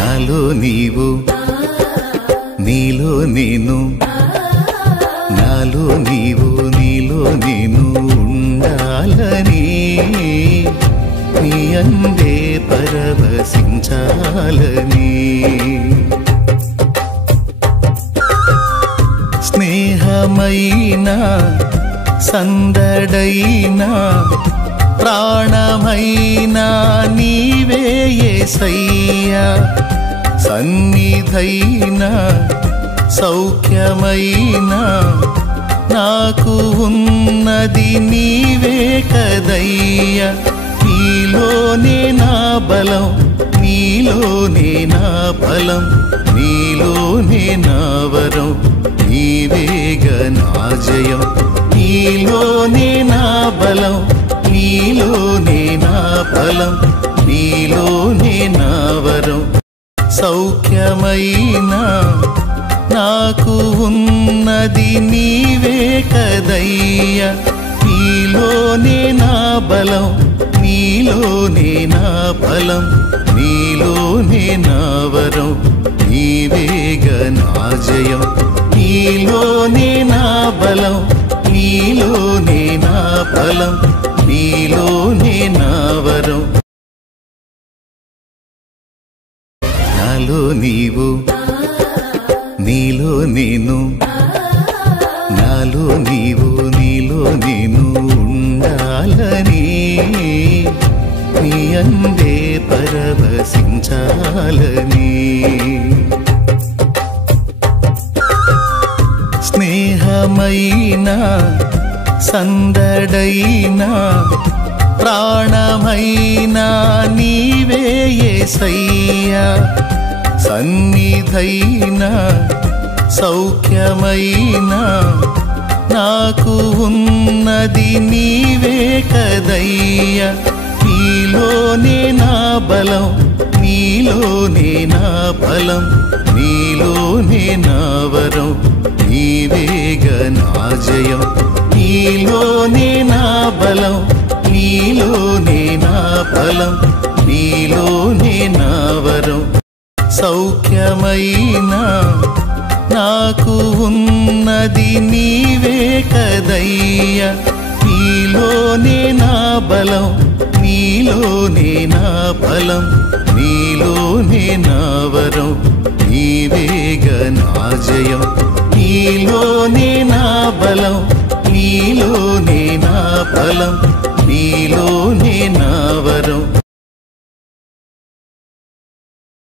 నాలో నీవు నీలో నేను నాలో నీవు నీలో నేను ఉండాలని నీ అందే పరవశించాలని స్నేహమైనా సందడైనా ప్రాణమైనా నీవే యేసయ్యా సన్నిధైనా సౌఖ్యమైనా నాకు ఉన్నది నీవే కదయ్యా నీలోనే నా బలం నీలోనే నా బలం నీలోనే నా వరం నీవేగా నా జయం నీలోనే నా బలం నీలోనే నా బలం నీలోనే నా వరం సౌఖ్యమైనా నాకు ఉన్నది నీవే కదయ్యా నీలోనే నా బలం నీలోనే నా బలం నీలోనే నా వరం నీవేగా నా జయం నీలోనే నా బలం నీలోనే నా బలం నీలోనే నా వరం నాలో నీవు నీలో నేను నాలో నీవు నీలో నేను ఉండాలని నీ అందే పరవశించాలని స్నేహమైనా సందడైనా ప్రాణమైనా నీవే యేసయ్యా సన్నిధైనా సౌఖ్యమైనా నాకు ఉన్నది నీవే కదయ్యా నీలోనే నా బలం నీలోనే నా బలం నీలోనే నా వరం నీవేగా నా జయం నీలోనే నా బలం నీలోనే నా బలం నీలోనే నా వరం సౌఖ్యమైనా నాకు ఉన్నది నీవే కదయ్యా నీలోనే నా బలం నీలోనే నా బలం నీలోనే నా వరం నీవేగా నా జయం నీలోనే నా బలం నీలోనే నా బలం నీలోనే నా వరం